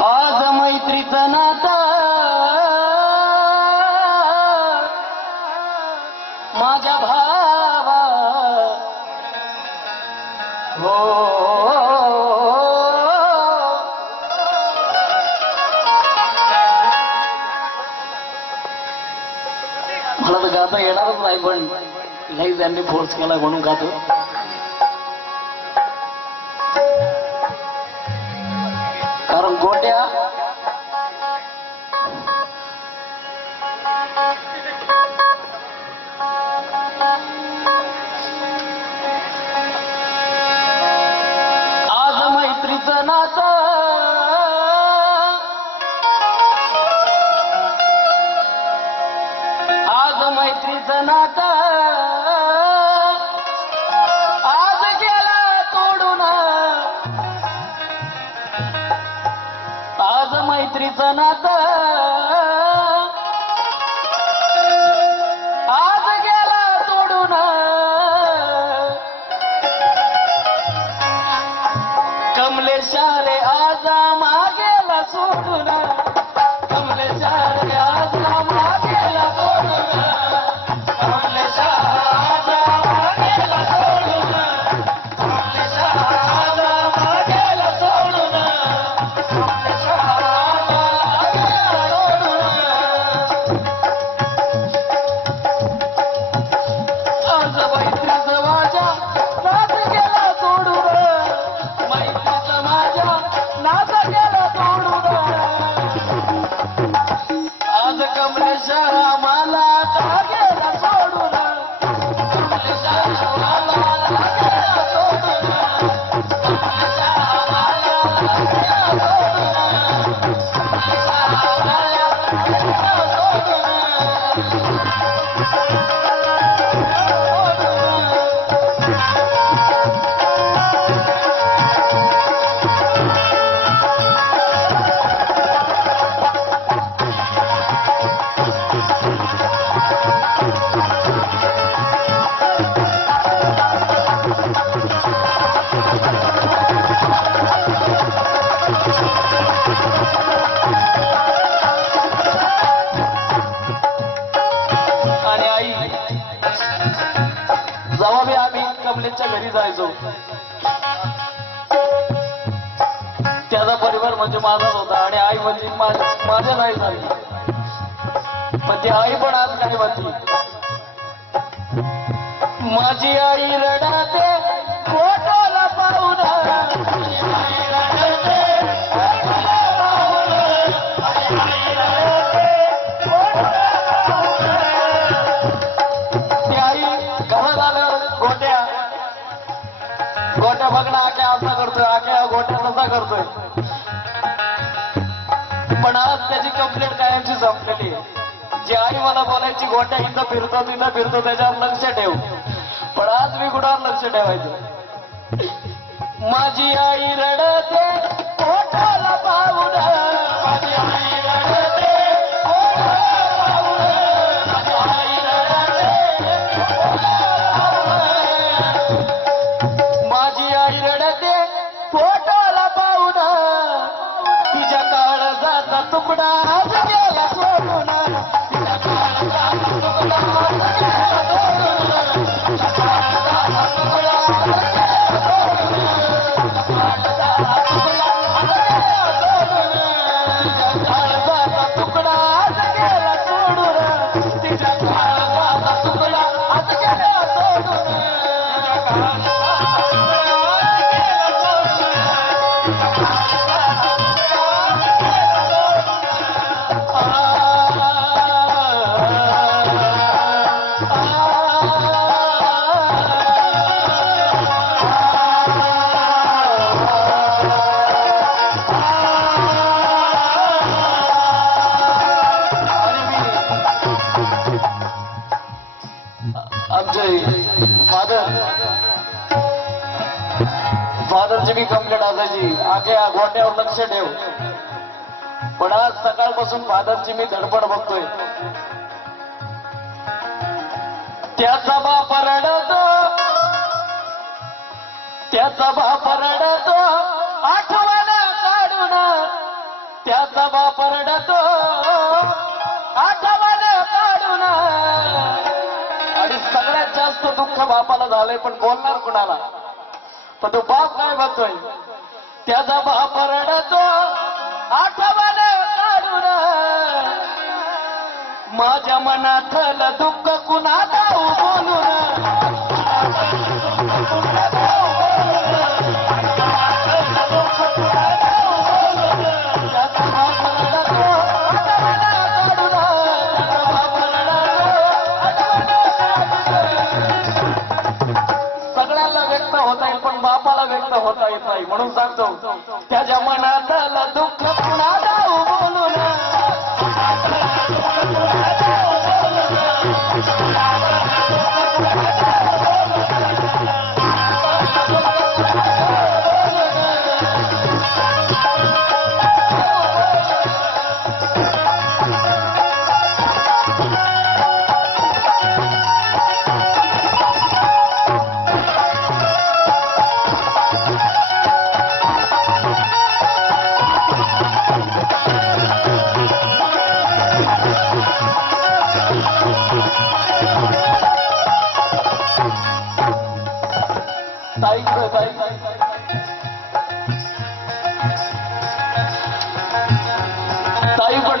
आज मैत्रीचं नातं माझ्या भावा हो. मला तर गाता येणारच नाही पण नाही त्यांनी फोर्स केला म्हणून गातो. कारण आज मैत्रीचं आणि आम्ही घरी जायचो. त्याचा परिवार म्हणजे माझाच होता आणि आई म्हणजे माझ्या नाही झाली. पण ती आई पण आज काय म्हणते माझी आई रडाते करतोय आख्या गोट्या तसा करतोय. पण आज त्याची कंप्लेंट कायमची संपलेली आहे. जी आई मला बोलायची गोट्या इथं फिरतो तिथं फिरतो त्याच्यावर लक्ष ठेव. पण आज मी कुणावर लक्ष ठेवायचं? माझी आई रडते ओठाला पाहून माझी आई కూడా आख्या गोट्यावर लक्ष ठेव. पण आज सकाळपासून फादरची मी धडपड बघतोय. त्याचा बाप रडतो त्याचा बाप रडतो आठवण काढून त्याचा बाप रडतो आठवण काढून. आणि सगळ्यात जास्त दुःख बापाला झालंय पण बोलणार कुणाला? पण तो बाप काय म्हणतोय त्याचा बाप रडतो आठवण काढून माझ्या मनातलं दुःख कुणाला बोलून होता येत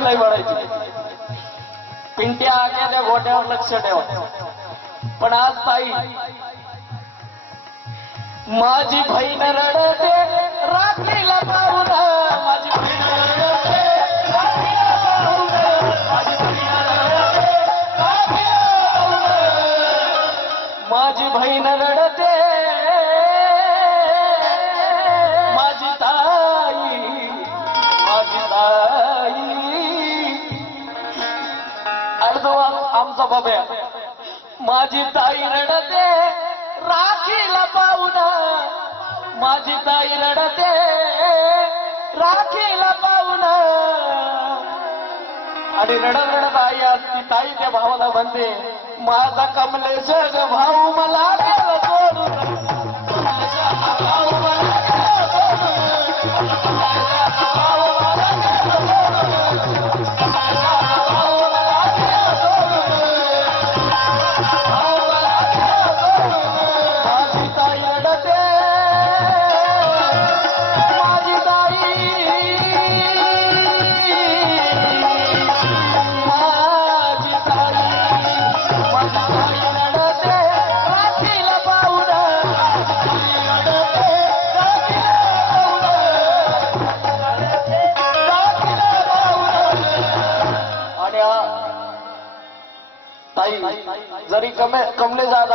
नाही म्हणायची. पिंट्या आल्या त्या गोट्यावर लक्ष ठेवा. पण आज ताई माझी बहीण रडते रात्रीला पाहून माझी बहीण रडते पाहून माझी बहीण रडते पाहून माझी बहीण रडते आणि आमचा बाब्या माझी ताई रडते राखीला पाहुणा माझी ताई रडते राखीला पाहुणा आणि रडत रडत आई आज ती ताई त्या भावाला म्हणते माझा कमलेश भाऊ मला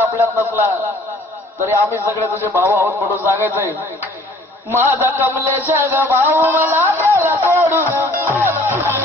कमले आपल्यात नसला तरी आम्ही सगळे तुझे भाऊ आहोत म्हणून सांगायचंय. माझा कमलेच्या भाऊ मला गेला सोडून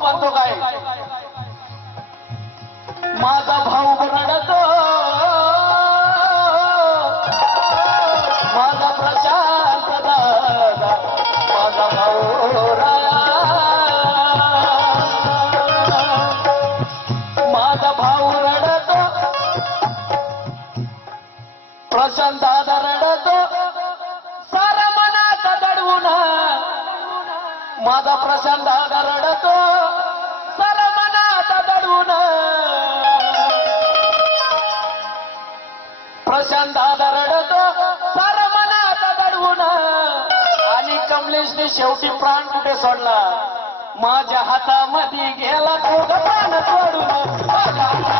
म्हणतो काय? माझा भाऊ रडतो माझा प्रशांत दादा माझा भाऊ माझा भाऊ रडतो प्रशांत दादा रडतो सारा मनाचा दडवून माझा प्रशांत दादा रडतो मनात प्रशांत दादा रडतो सारा मनात दडवून. आणि कमलेशने शेवटी प्राण कुठे सोडला? माझ्या हातामध्ये गेला तो प्राण सोडून. माझ्या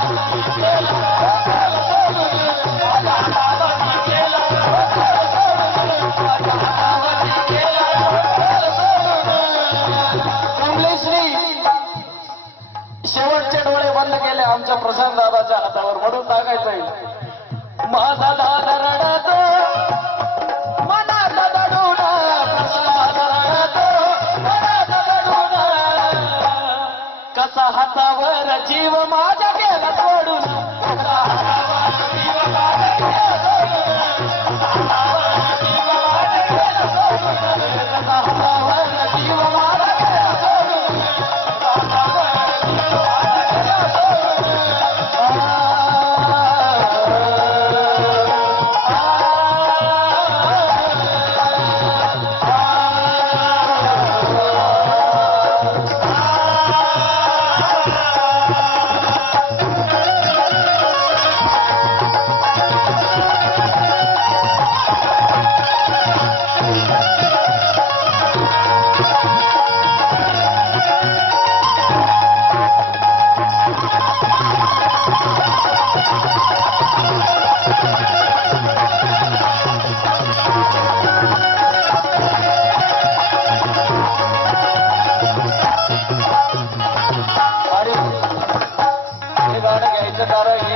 आमच्या प्रशांत दादाच्या हातावर म्हणून टाकायचंय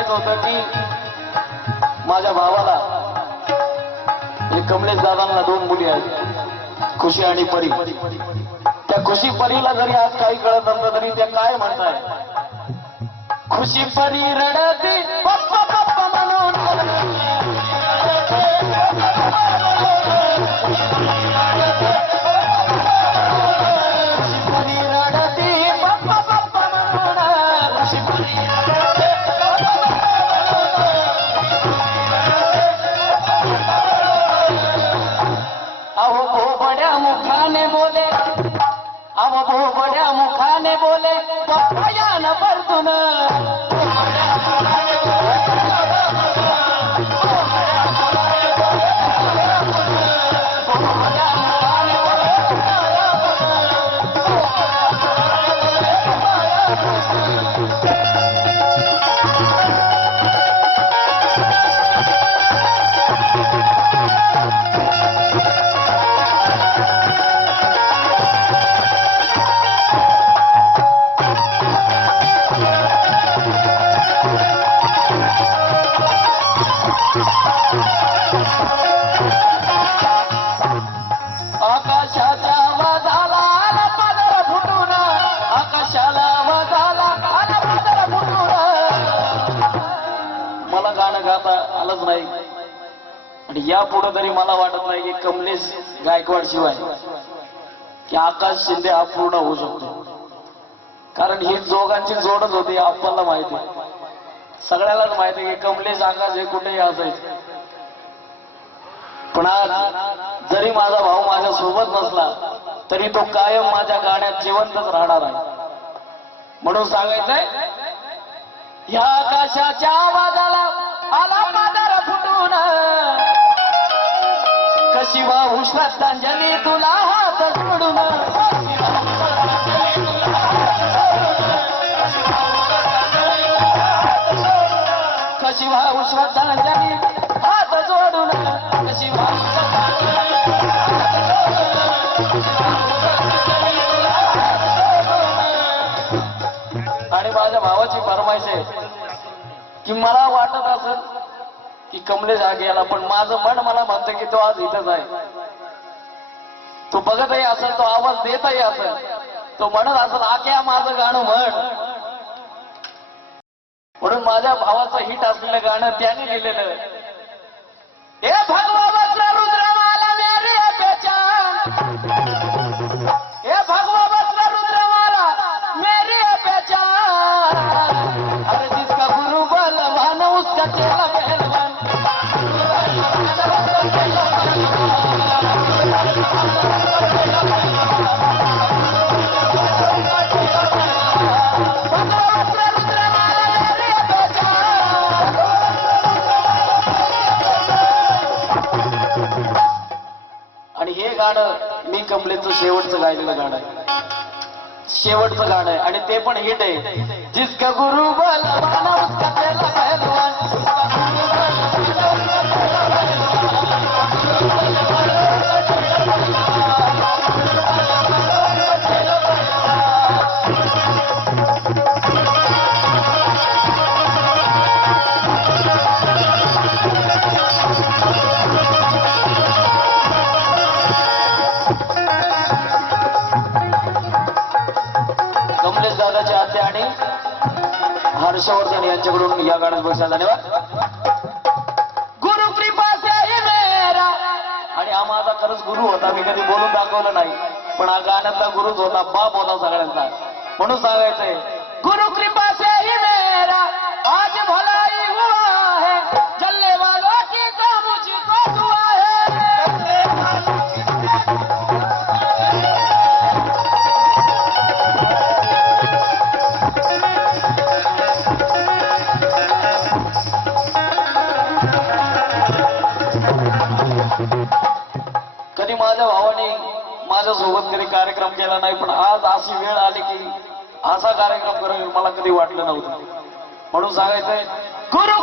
कारण होतं की माझ्या भावाला कमलेश दादांना दोन मुली आहेत. खुशी आणि परी. त्या खुशी परीला जरी आज काही कळत असलं तरी त्या काय म्हणताय खुशी परी रडते पप्पा पप्पा म्हणून मला गाणं गाता आलंच नाही. आणि या पुढे तरी मला वाटत नाही की कमलेश गायकवाड शिवाय की आकाश शिंदे हा पूर्ण होऊ शकतो. कारण ही दोघांची जोडच होती आपल्याला माहिती सगळ्यालाच माहिती की कमलेश आकाश हे कुठेही असायचे. पण आज जरी माझा भाऊ माझ्या सोबत नसला तरी तो कायम माझ्या गाण्यात जिवंतच राहणार आहे. म्हणून सांगायचंय या आकाशाच्या आवाजाला आला पादर फुटून. कशी वाहू श्रद्धांजली तुला हात सोडून कशी वाहू श्रद्धांजली माझ्या भावाची फरमाईश आहे की मला वाटत असत की कमलेश हा पण माझं मन मला म्हणतं की तो आज इथंच आहे. तो बघतही असेल तो आवाज देतही असेल तो म्हणत असेल आक्या माझं गाणं म्हण. म्हणून माझ्या भावाचं हिट असलेलं गाणं त्याने लिहिलेलं कमलेचं शेवटचं गायलेलं गाणं आहे. शेवटचं गाणं आहे. आणि ते पण हिट आहे. जिसका गुरु बलवान उसका यांच्याकडून या गाण्यात बसा धन्यवाद. गुरु कृपा आणि हा माझा खरंच गुरु होता. मी कधी बोलून दाखवलं नाही. पण हा गाण्यातला गुरुच होता. बाप होता सगळ्यांचा. म्हणून सांगायचंय नाही पण आज अशी वेळ आली की असा कार्यक्रम करावी मला कधी वाटलं नव्हतं. म्हणून सांगायचंय गुरु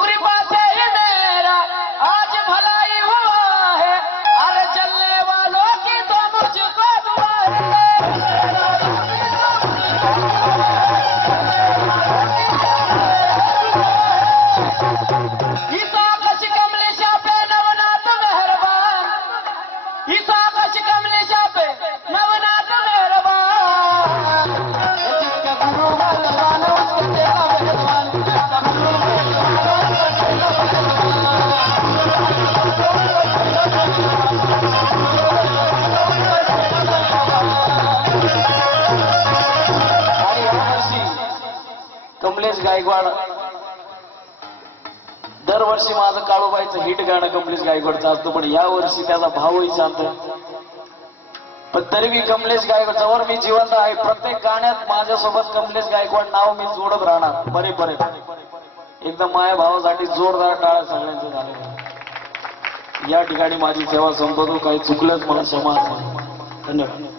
गायकवाड. दरवर्षी माझं काळूबाईचं हिट गाणं कमलेश गायकवाडचं असतं पण या वर्षी त्याचा भावही शांत पण तरी मी कमलेश गायकवाड जवळ मी जिवंत आहे. प्रत्येक गाण्यात माझ्यासोबत कमलेश गायकवाड नाव मी जोडत राहणार. बरे बरे एकदम माया भावासाठी जोरदार टाळा सगळ्यांचं झालं. या ठिकाणी माझी सेवा संपवतो. काही चुकलंच मला क्षमा. धन्यवाद.